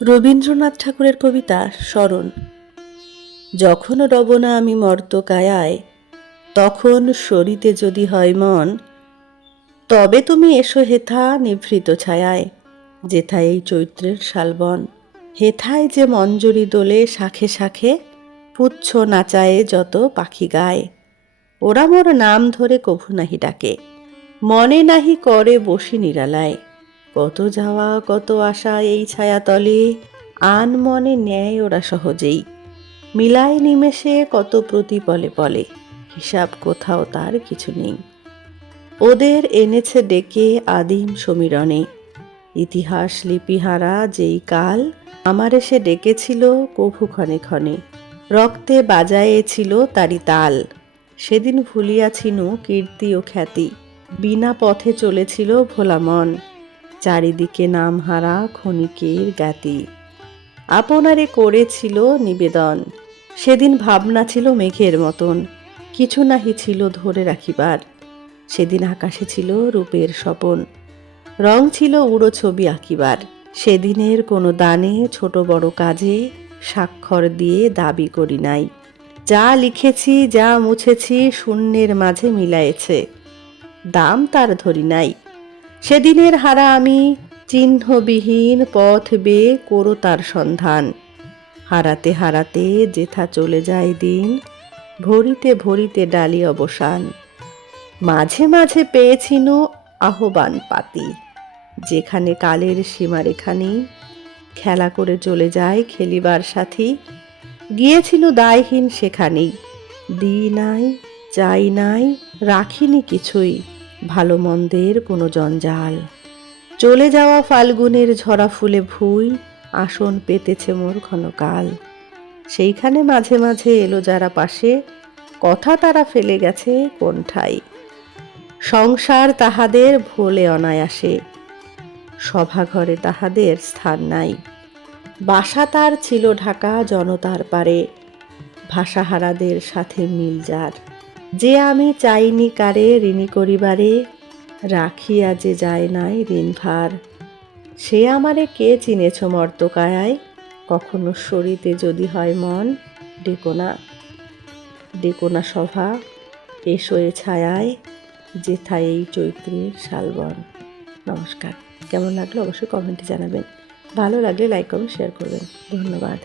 রবীন্দ্রনাথ ঠাকুরের কবিতা স্মরণ। যখন রব না আমি মর্তকায়ায়, তখন সরিতে যদি হয় মন, তবে তুমি এসো হেথা নিভৃত ছায়ায়, যেথা এই চৈত্রের শালবন। হেথায় যে মঞ্জরি দোলে শাখে শাখে, পুচ্ছ নাচায়ে যত পাখি গায়, ওরা মোর নাম ধরে কভু নাহি ডাকে, মনে নাহি করে বসি নিরালায়। কত যাওয়া কত আশা এই ছায়াতলে, আন মনে নেয় ওরা সহজেই, মিলায় নিমেষে কত প্রতিপলে পলে, হিসাব কোথাও তার কিছু নেই। ওদের এনেছে ডেকে আদিম সমীরণে, ইতিহাস লিপিহারা যেই কাল, আমার এসে ডেকেছিল কভু ক্ষণে ক্ষণে, রক্তে বাজায়েছিল তারি তাল। সেদিন ভুলিয়াছিনু কীর্তি ও খ্যাতি, বিনা পথে চলেছিল ভোলা মন, চারিদিকে নামহারা ক্ষণিকের জ্ঞাতি। আপনারে করেছিল নিবেদন, সেদিন ভাবনা ছিল মেঘের মতন, কিছু নাহি ছিল ধরে রাখিবার, সেদিন আকাশে ছিল রূপের স্বপন, রং ছিল উড়ো ছবি আঁকিবার। সেদিনের কোনো দানে ছোট বড় কাজে স্বাক্ষর দিয়ে দাবি করি নাই, যা লিখেছি যা মুছেছি শূন্যের মাঝে মিলায়েছে, দাম তার ধরি নাই। সেদিনের হারা আমি চিহ্নবিহীন পথ বেয়ে করো তার সন্ধান, হারাতে হারাতে যেথা চলে যায় দিন, ভরিতে ভরিতে ডালি অবসান। মাঝে মাঝে পেয়েছিনু আহ্বান পাতি, যেখানে কালের সীমারেখা নেই, খেলা করে চলে যায় খেলিবার সাথী, গিয়েছিল দায়হীন সেখানেই। দিই নাই চাই নাই রাখিনি কিছুই, ভালো মন্দের কোনো জঞ্জাল। চলে যাওয়া ফাল্গুনের ঝরা ফুলে ভুই, আসন পেতেছে মোর ক্ষণকাল। সেইখানে মাঝে মাঝে এলো যারা পাশে, কথা তারা ফেলে গেছে কোন ঠাই। সংসার তাহাদের ভোলে অনায়াসে, সভাঘরে তাহাদের স্থান নাই। বাসা তার ছিল ঢাকা জনতার পারে, ভাষাহারাদের সাথে মিল যার। যে আমি চাইনি কারে ঋণী করিবারে, রাখিয়া যে যায় নাই ঋণ ভার। সে আমারে কে চিনেছ মর্তকায়ায়, কখনো সরিতে যদি হয় মন, ডেকো না ডেকো না সভা, এসো এ ছায়ায়, যেথায় এই চৈত্রের শালবন। নমস্কার। কেমন লাগলো অবশ্যই কমেন্টে জানাবেন, ভালো লাগলে লাইক কমেন্ট শেয়ার করবেন। ধন্যবাদ।